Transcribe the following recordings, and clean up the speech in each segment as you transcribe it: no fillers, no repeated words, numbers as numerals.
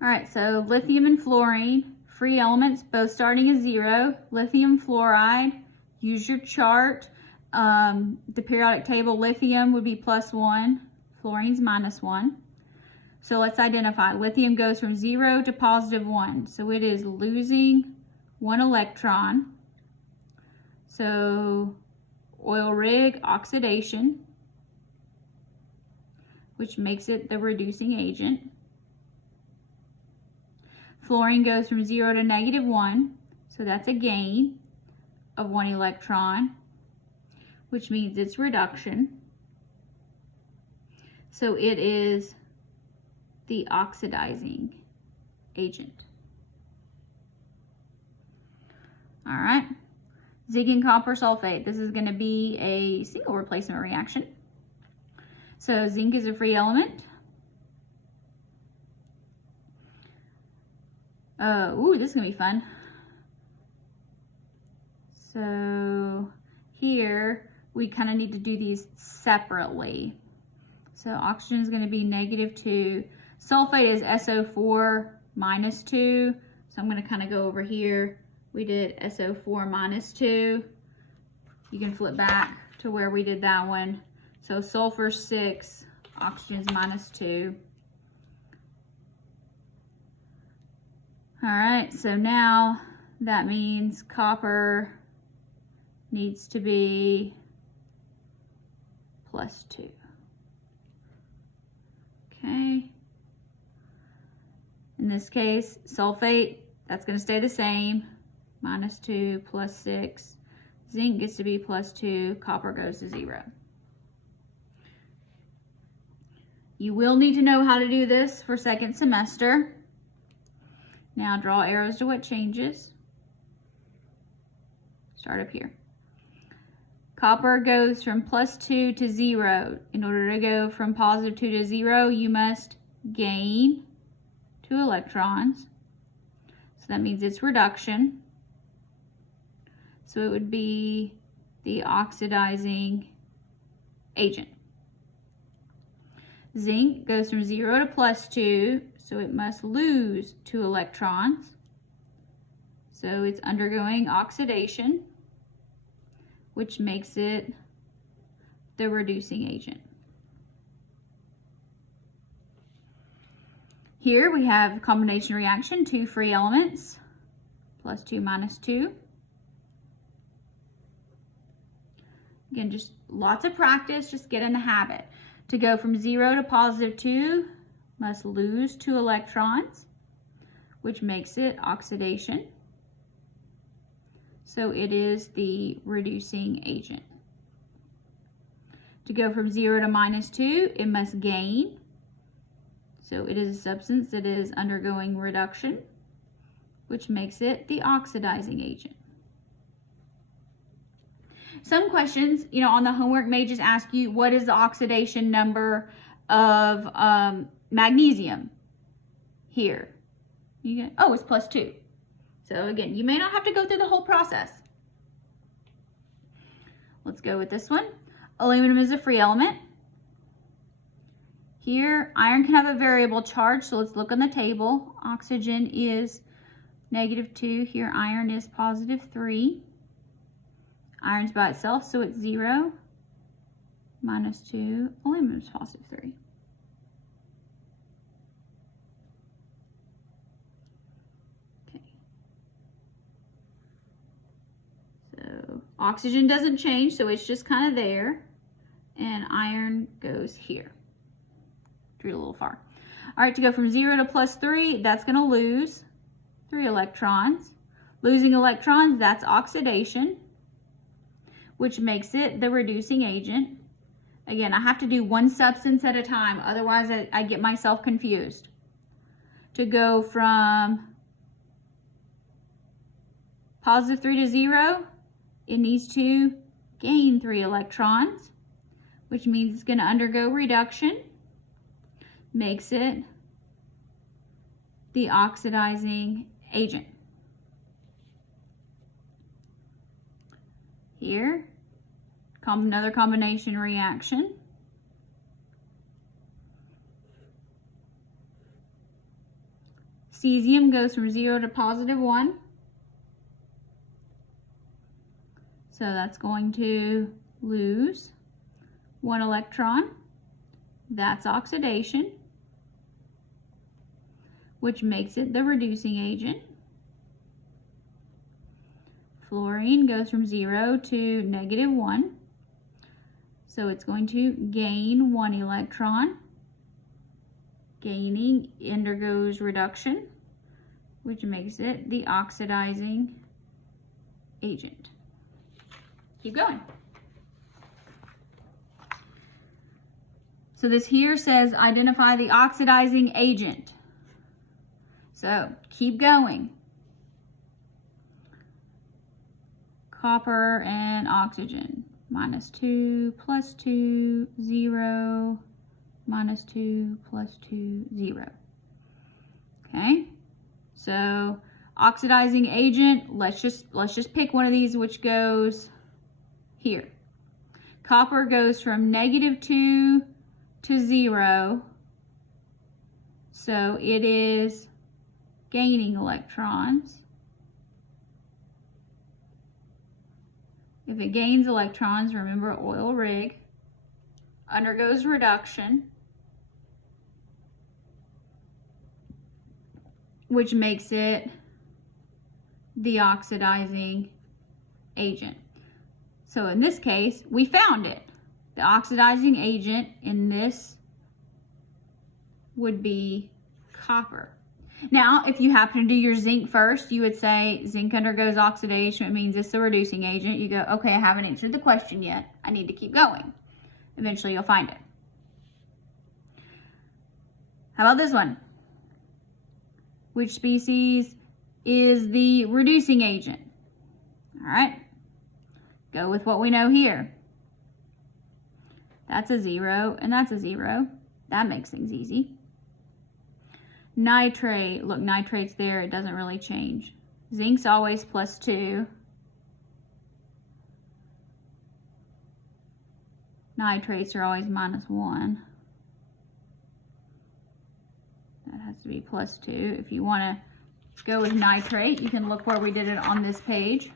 All right, so lithium and fluorine, free elements, both starting at 0. Lithium fluoride, use your chart. The periodic table, lithium would be +1, fluorine's -1. So let's identify. Lithium goes from 0 to +1. So it is losing 1 electron. So oil rig oxidation, which makes it the reducing agent. Fluorine goes from 0 to -1. So that's a gain of 1 electron, which means it's reduction. So it is the oxidizing agent. All right, zinc and copper sulfate. This is going to be a single replacement reaction. So zinc is a free element. Ooh, this is going to be fun. So here we kind of need to do these separately. So oxygen is going to be -2. Sulfate is SO4 -2. So I'm going to kind of go over here. We did SO4 -2. You can flip back to where we did that one. So sulfur 6, oxygen's -2. All right, so now that means copper needs to be +2. Okay. In this case, sulfate, that's going to stay the same. -2 +6. Zinc gets to be +2. Copper goes to 0. You will need to know how to do this for second semester. Now draw arrows to what changes. Start up here. Copper goes from +2 to 0. In order to go from +2 to 0, you must gain 2 electrons. So that means it's reduction. So it would be the oxidizing agent. Zinc goes from 0 to +2, so it must lose 2 electrons. So it's undergoing oxidation, which makes it the reducing agent. Here we have combination reaction, 2 free elements, +2 -2. Again, just lots of practice, just get in the habit. To go from 0 to +2, must lose 2 electrons, which makes it oxidation. So it is the reducing agent. To go from 0 to -2, it must gain. So it is a substance that is undergoing reduction, which makes it the oxidizing agent. Some questions, on the homework may just ask you, what is the oxidation number of magnesium here? Oh, it's +2. So again, you may not have to go through the whole process. Let's go with this one. Aluminum is a free element. Here, iron can have a variable charge, so let's look on the table. Oxygen is -2. Here, iron is +3. Iron's by itself, so it's 0. -2. Aluminum is +3. Okay. So oxygen doesn't change, so it's just kind of there. And iron goes here. Drew it a little far. All right, to go from 0 to +3, that's going to lose 3 electrons. Losing electrons, that's oxidation, which makes it the reducing agent. Again, I have to do one substance at a time, otherwise I get myself confused. To go from +3 to 0, it needs to gain 3 electrons, which means it's going to undergo reduction, makes it the oxidizing agent. Here, another combination reaction. Cesium goes from 0 to +1. So that's going to lose 1 electron. That's oxidation, which makes it the reducing agent. Fluorine goes from 0 to -1. So it's going to gain 1 electron. Gaining undergoes reduction, which makes it the oxidizing agent. Keep going. So this here says identify the oxidizing agent. So keep going. Copper and oxygen. -2, +2, 0, -2, +2, 0. Okay, so oxidizing agent, let's just pick one of these which goes here. Copper goes from -2 to 0, so it is gaining electrons. If it gains electrons, remember oil rig, undergoes reduction, which makes it the oxidizing agent. So in this case, we found it. The oxidizing agent in this would be copper. Now, if you happen to do your zinc first, you would say zinc undergoes oxidation. It means it's the reducing agent. You go, okay, I haven't answered the question yet. I need to keep going. Eventually, you'll find it. How about this one? Which species is the reducing agent? All right, go with what we know here. That's a 0 and that's a 0. That makes things easy. Nitrate, look, nitrate's there, it doesn't really change. Zinc's always +2. Nitrates are always -1. That has to be +2. If you want to go with nitrate, you can look where we did it on this page.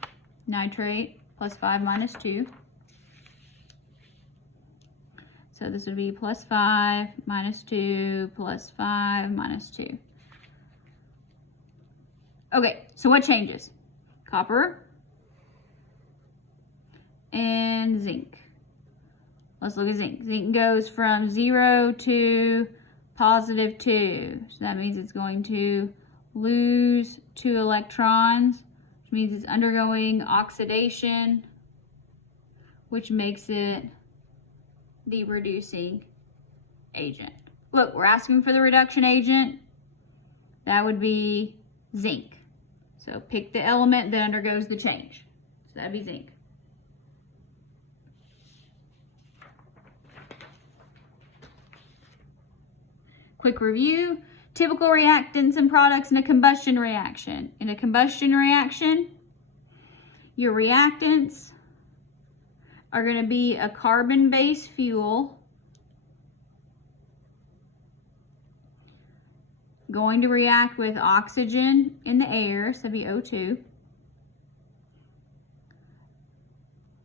Nitrate, +5 -2. So this would be +5 -2 +5 -2. Okay, so what changes? Copper and zinc. Let's look at zinc. Zinc goes from 0 to +2. So that means it's going to lose 2 electrons, which means it's undergoing oxidation, which makes it the reducing agent. Look, we're asking for the reduction agent. That would be zinc. So pick the element that undergoes the change. So that'd be zinc. Quick review. Typical reactants and products in a combustion reaction. In a combustion reaction, your reactants are going to be a carbon-based fuel going to react with oxygen in the air, so that'd be O2.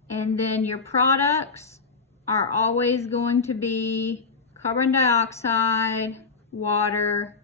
And then your products are always going to be carbon dioxide, water,